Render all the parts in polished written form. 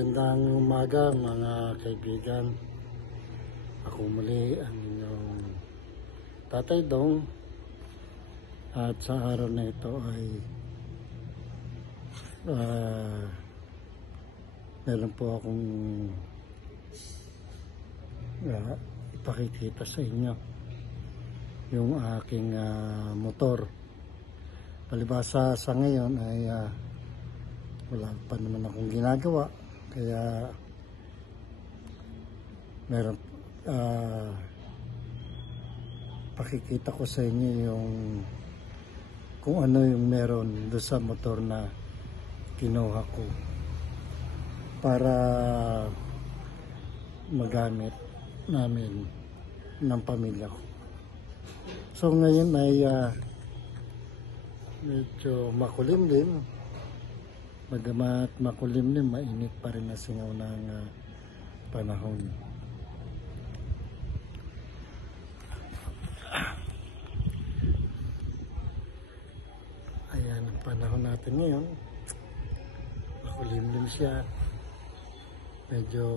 Magandang umaga mga kaibigan. Ako muli ang inyong Tatay Dong. At sa araw na ito ay meron po akong ipakikita sa inyo yung aking motor. Palibasa sa ngayon ay wala pa naman akong ginagawa, kaya meron pakikita ko sa inyo yung kung ano yung meron doon sa motor na kinuha ko para magamit namin ng pamilya ko. So ngayon ay medyo makulimlim. Bagamat makulimlim, mainit pa rin na singaw ng panahon. Ayan ang panahon natin ngayon. Makulimlim siya. Medyo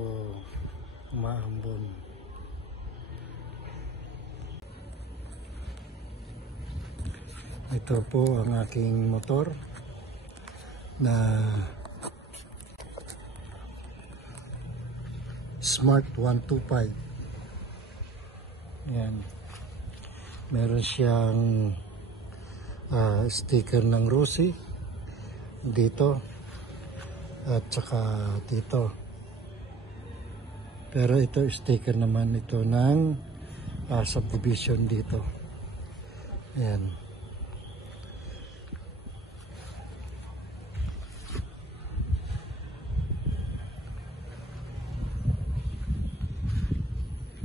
umaambon. Ito po ang aking motor na Smart 125. Ayan. Meron siyang sticker ng Rusi dito at saka dito. Pero ito sticker naman ito ng subdivision dito. Ayan.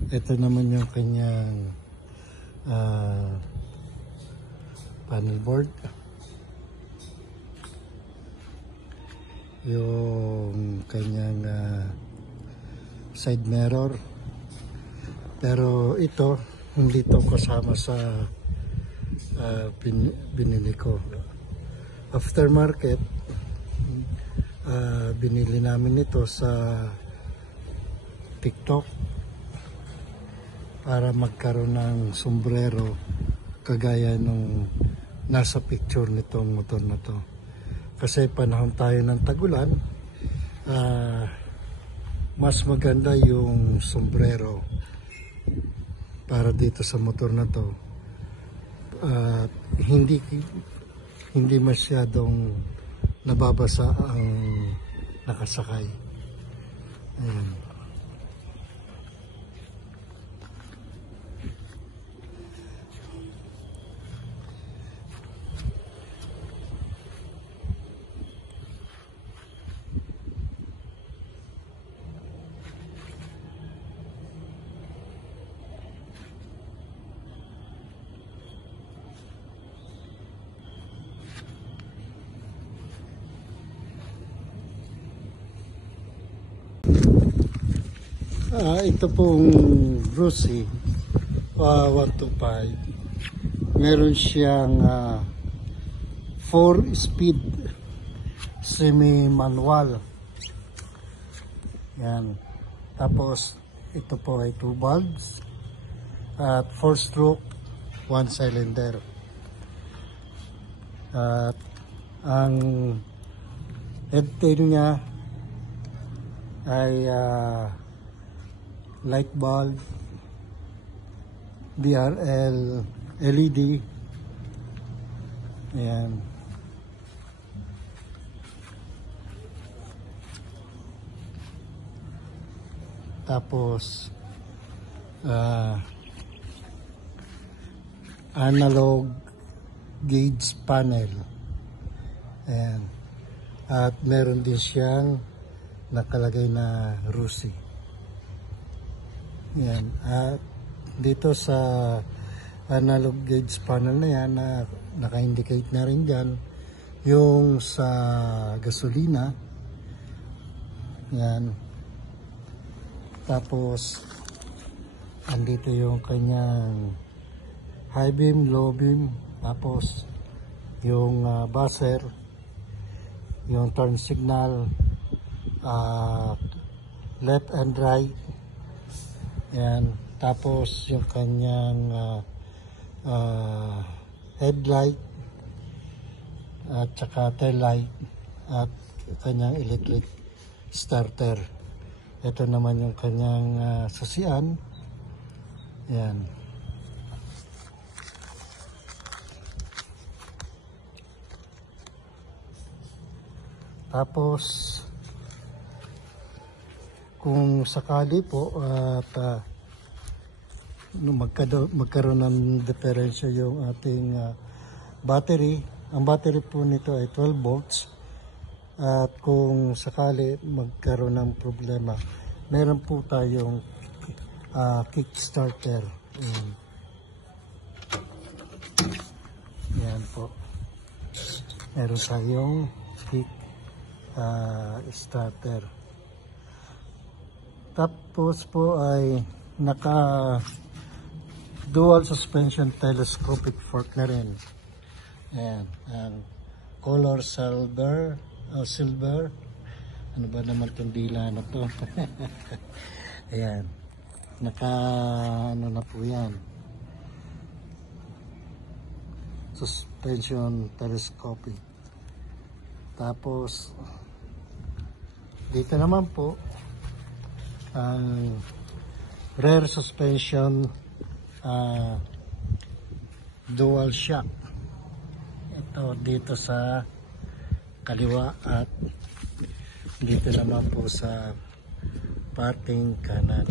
Ito naman yung kanyang panel board. Yung kanyang side mirror. Pero ito, hindi ito kasama sa binili ko. Aftermarket, binili namin ito sa TikTok para magkaroon ng sombrero kagaya nung nasa picture nitong motor na to. Kasi panahon tayo ng tagulan, mas maganda yung sombrero para dito sa motor na to. Hindi masyadong nababasa ang nakasakay. Ayan. Ito pong Rusi 125, meron siyang 4-speed semi-manual. Yan. Tapos ito po ay 2 valves at 4-stroke 1 cylinder. At ang head tail niya ay light bulb, DRL LED. Ayan. Tapos analog gauge panel. Ayan. At meron din siyang nakalagay na Rusi. Yan. At dito sa analog gauge panel na yan, naka-indicate na rin dyan yung sa gasolina. Yan. Tapos andito yung kanyang high beam, low beam, tapos yung buzzer, yung turn signal, ah, left and right. Yan. Tapos yung kanyang headlight at saka tail light at kanyang electric starter. Ito naman yung kanyang sasian. Yan. Tapos kung sakali po at magkaroon ng diferensya yung ating battery, ang battery po nito ay 12 volts. At kung sakali magkaroon ng problema, meron po tayong kickstarter. Yan po. Meron tayong kick starter. Tapos po ay naka dual suspension telescopic fork na rin. Ayan. Color silver. Silver. Ano ba naman itong dila na to? Ayan. Naka ano na po yan. Suspension telescopic. Tapos dito naman po ang rear suspension dual shock. Ito dito sa kaliwa at dito naman po sa pating kanan.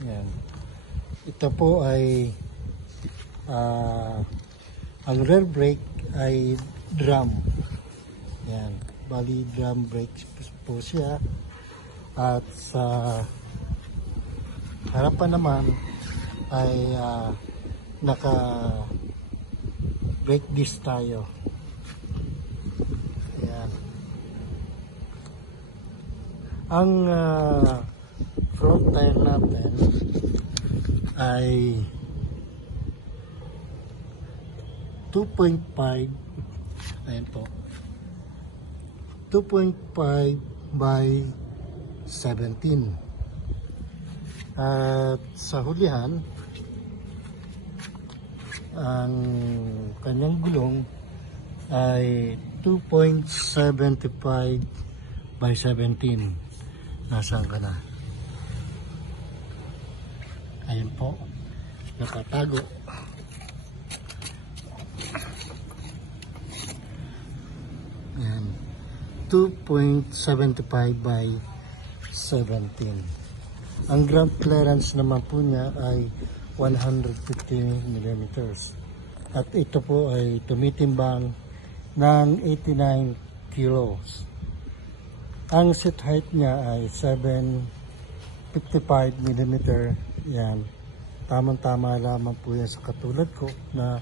Yan. Ito po ay ang rear brake ay drum. Yan. Bali drum brake po siya. At sa harapan naman ay naka brake disc tayo. Ayan. Ang front tire natin ay 2.5, ayan po, 2.5 by 17. At sa hulihan, ang kanyang gulong ay 2.75 by 17. Nasaan ka na? Ayan po, nakatago. Ayan, 2.75 by 17. Ang ground clearance naman po niya ay 150 mm. At ito po ay tumitimbang ng 89 kilos. Ang seat height niya ay 755 mm. Yan. Tamang-tama lamang po yan sa katulad ko na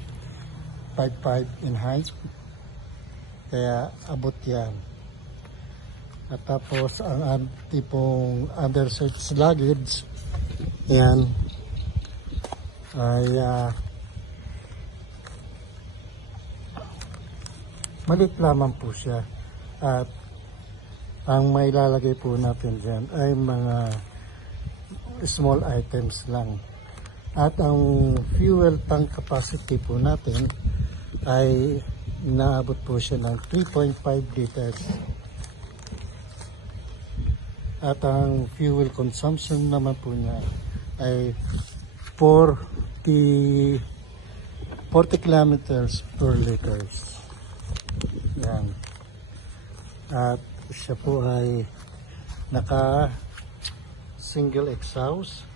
5'5" in height. Kaya abot yan. At tapos ang tipong underside luggage, yan, ay maliit lamang po siya. At ang may lalagay po natin dyan ay mga small items lang. At ang fuel tank capacity po natin ay naabot po siya ng 3.5 liters. At ang fuel consumption naman po niya ay 40 kilometers per liters. Yan. At siya po ay naka single exhaust.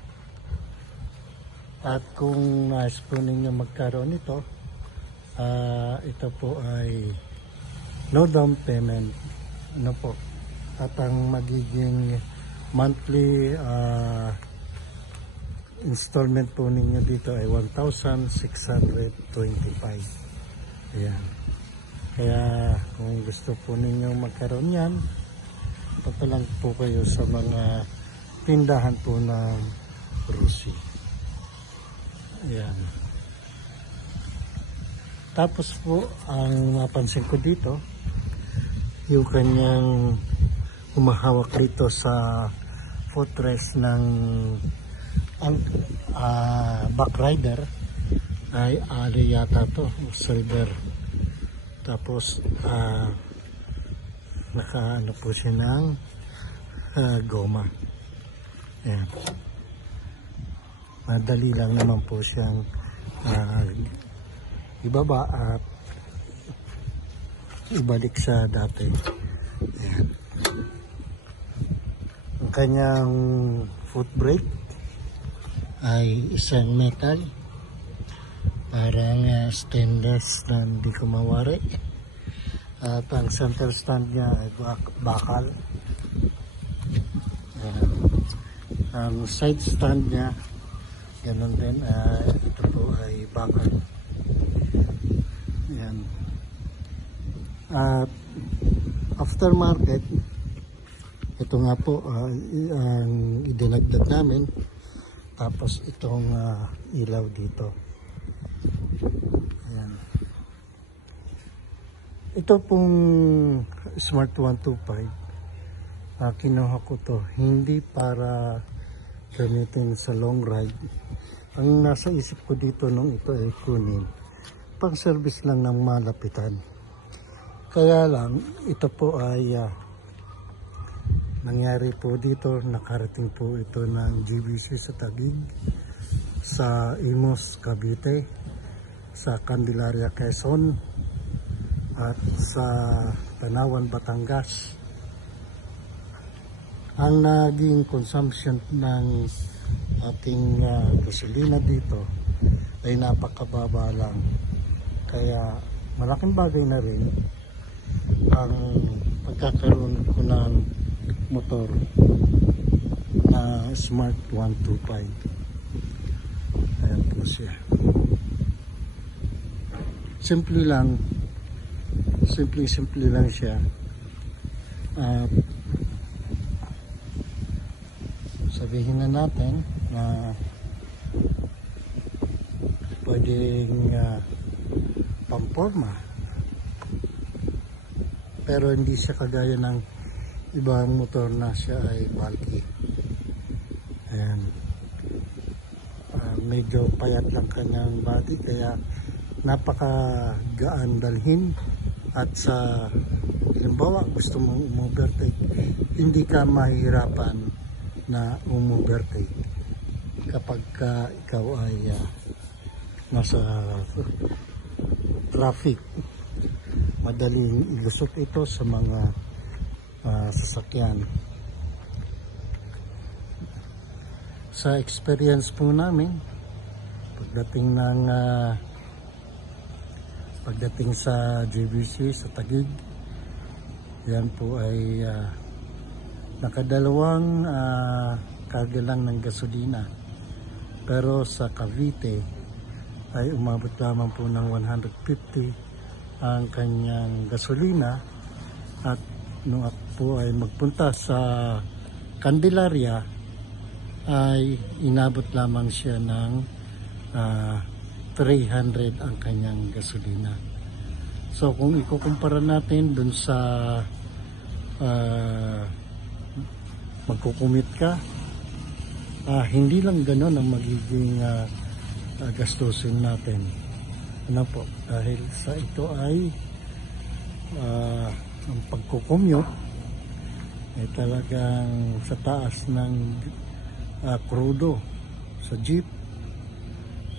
At kung nais po ninyo magkaroon ito, ito po ay no down payment. Ano po? At ang magiging monthly installment po ninyo dito ay 1,625. Ayan. Kaya kung gusto po ninyo magkaroon yan, punta lang po kayo sa mga tindahan po ng Rusi. Ayan. Tapos po, ang napansin ko dito, yung kanyang humahawak dito sa footrest ng ang back rider ay ali yata to, silver. Tapos naka ano po siya ng goma. Ayan. Madali lang naman po siyang ibaba at ibalik sa dati. Ayan. Ang kanyang foot brake ay isang metal, parang stainless na hindi ko mawari. At ang center stand niya ay bakal. Ayan. Ang side stand niya ganun din, ito po ay bakal. Ayan. At aftermarket, ito nga po ang idinagdag namin. Tapos itong ilaw dito. Ayan. Ito pong Smart 125, kinuha ko to hindi para gamitin sa long ride. Ang nasa isip ko dito nung ito ay kunin pang service lang ng malapitan. Kaya lang ito po ay nangyari po dito, nakarating po ito ng GBC sa Taguig, sa Imus, Cavite, sa Candelaria, Quezon, at sa Tanawan, Batangas. Ang naging consumption ng ating gasolina dito ay napakababa lang. Kaya malaking bagay na rin ang pagkakaroon ko ng motor na Smart 125. Ayan po siya. Simple lang siya. Sabihin na natin na pwedeng pamporma, pero hindi siya kagaya ng ibang motor na siya ay bulky. Ayan. Medyo payat lang kanyang body, kaya napakagaan dalhin. At sa halimbawa gusto mong umovertake, hindi ka mahirapan na umovertake kapag ikaw ay nasa traffic. Madaling ilusot ito sa mga sasakyan. Sa experience po namin, pagdating sa GBC sa Taguig, yan po ay nakadalawang karga lang ng gasolina. Pero sa Cavite ay umabot lamang po ng 150 ang kanyang gasolina. At nung ako po ay magpunta sa Candelaria ay inabot lamang siya ng 300 ang kanyang gasolina. So kung ikukumpara natin dun sa magkukumit ka, hindi lang gano'n ang magiging gastusin natin. Ano po, dahil sa ito ay ang pagkukumute ay talagang sa taas ng krudo sa jeep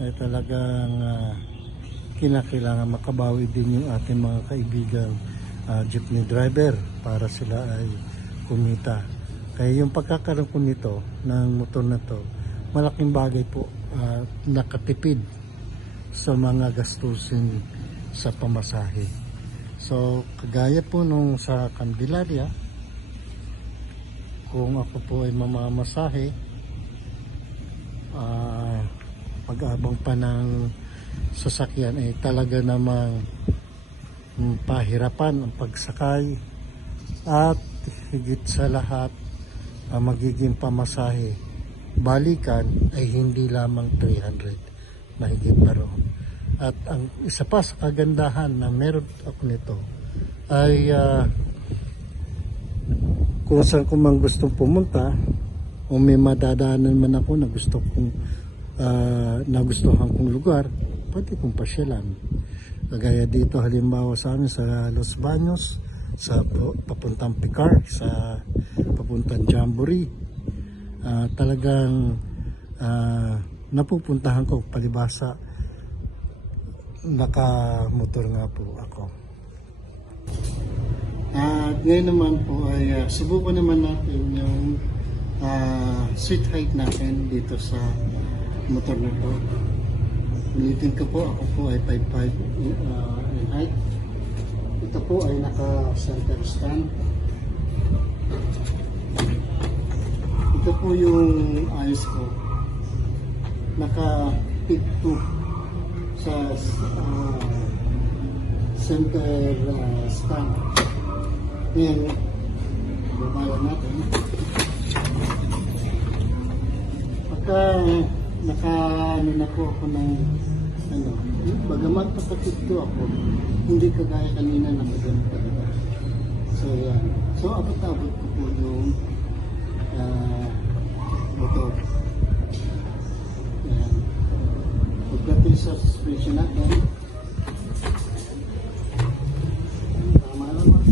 ay talagang kinakailangan makabawi din yung ating mga kaibigang jeepney driver para sila ay kumita. Kaya yung pagkakaroon ko nito ng motor na to, malaking bagay po, nakatipid sa mga gastusin sa pamasahe. So kagaya po nung sa Candelaria, kung ako po ay mamamasahe, pag-abang pa ng sasakyan ay talaga namang pahirapan ang pagsakay, at higit sa lahat magiging pamasahe balikan ay hindi lamang 300, mahigit pa roon. At ang isa pa sa kagandahan na meron ako nito ay kung saan ko man gustong pumunta o may madadaanan man ako na gusto kong nagustuhan kong lugar, pwede kong pasyalan. Kagaya dito halimbawa sa amin sa Los Baños, sa papuntang Picar, sa papuntang Jamboree, talagang napupuntahan ko palibasa nakamotor nga po ako. At ngayon naman po ay subukan naman natin yung seat height natin dito sa motor na to. Ulitin ko po, ako po ay 5'5" in height. Ito po ay naka-center stand. Ito po yung eyes ko. Naka-tip 2 sa center stand. Ngayon, babala natin. Pagka naka-ano na po ako ng bagamat nakatito ako, hindi kagaya kanina nakaganit talaga. So yan. So abot-abot ko po yung motor. Yan. Pagdating sa suspension natin, tama naman.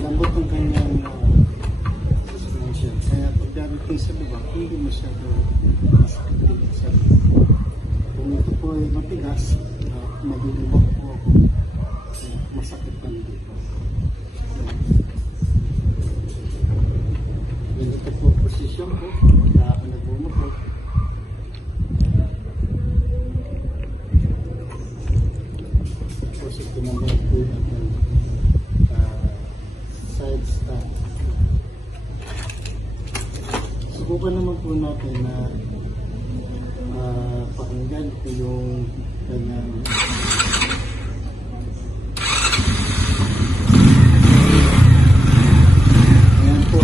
Lambot ang kanyang suspension. Kaya pagdating sa lubak, hindi masyado masakit sa lubak. Kung ito po ay matigas, magulubak po ako. Masakit pa dito. Ganito po posisyon ko. Kaya ako nagbumotor. Tapos ito naman po yung side stand. Subukan naman po natin na pakinggan ko yung kanyang ayan po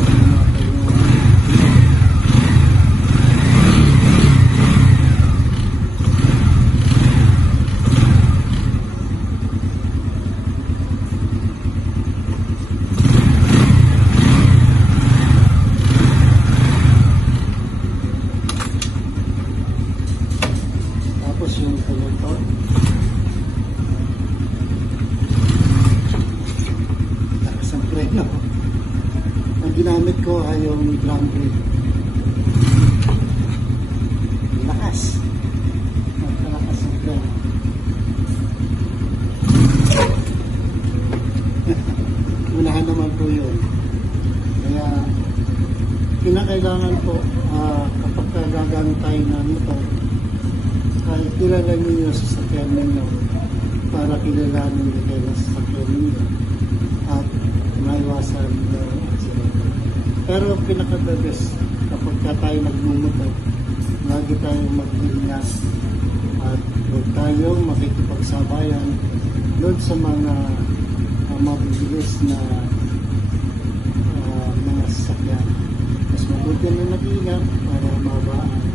tapos yung collector. Lakas ang preno. Ang ginamit ko ay yung drum brake. Lakas. Lakas ang preno. Unahan naman po yun. Kaya kinakailangan po kapag gagamit tayo ng motor, ay kilala ninyo sa sasakyan ninyo para kilalanin din kayo sa sasakyan ninyo at maiwasan yung accident. Pero pinaka-best kapag tayo nagmumotor, lagi tayong mag-ingat at huwag tayong makikipagsabayan doon sa mga mabibilis na mga sasakyan. Mas mabuti na nag-ingat para mabaan.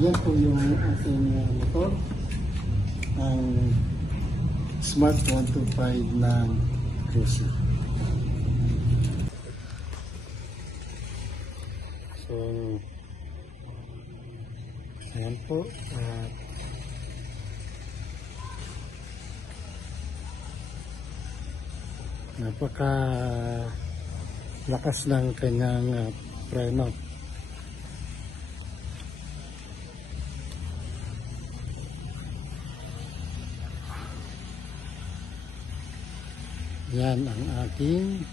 Yan po yung ating motor, ang Smart 125 ng Cruise. So ayan po, napaka lakas ng kanyang preno. Yan ang aking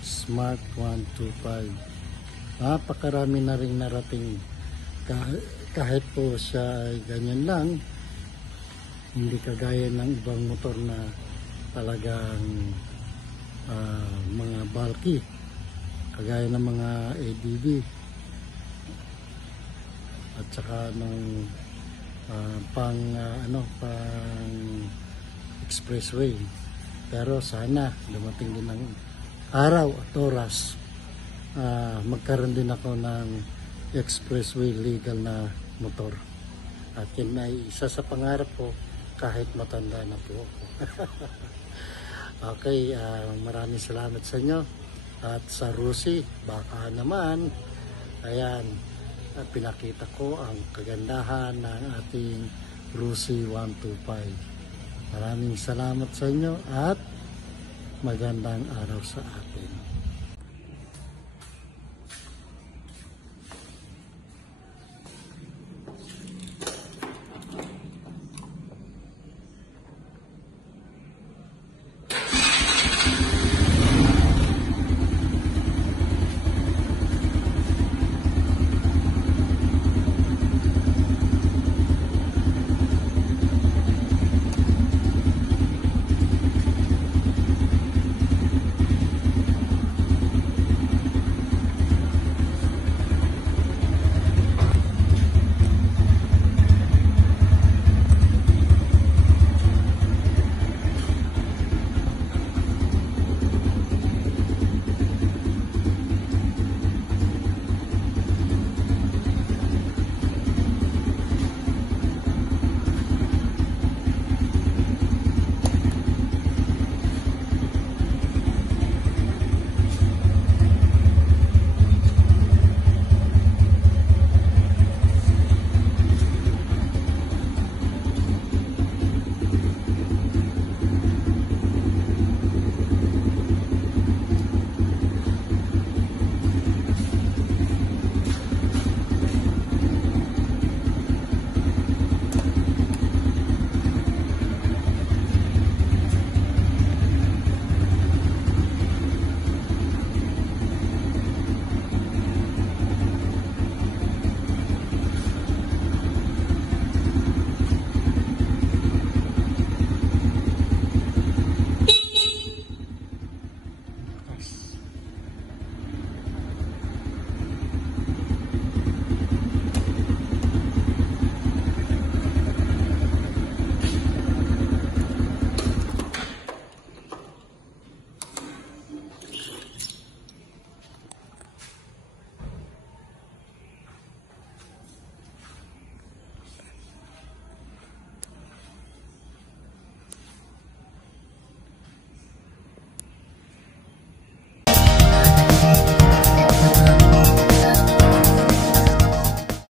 Smart 125. Napakarami na rin narating. Kahit po siya ay ganyan lang, hindi kagaya ng ibang motor na talagang mga bulky, kagaya ng mga ADV at saka ng pang expressway. Pero sana dumating din ng araw at oras, magkaroon din ako ng expressway legal na motor. At yun ay isa sa pangarap ko kahit matanda na po ako. Okay, maraming salamat sa inyo. At sa Rusi, baka naman, ayan, pinakita ko ang kagandahan ng ating Rusi 125. Maraming salamat sa inyo at magandang araw sa atin.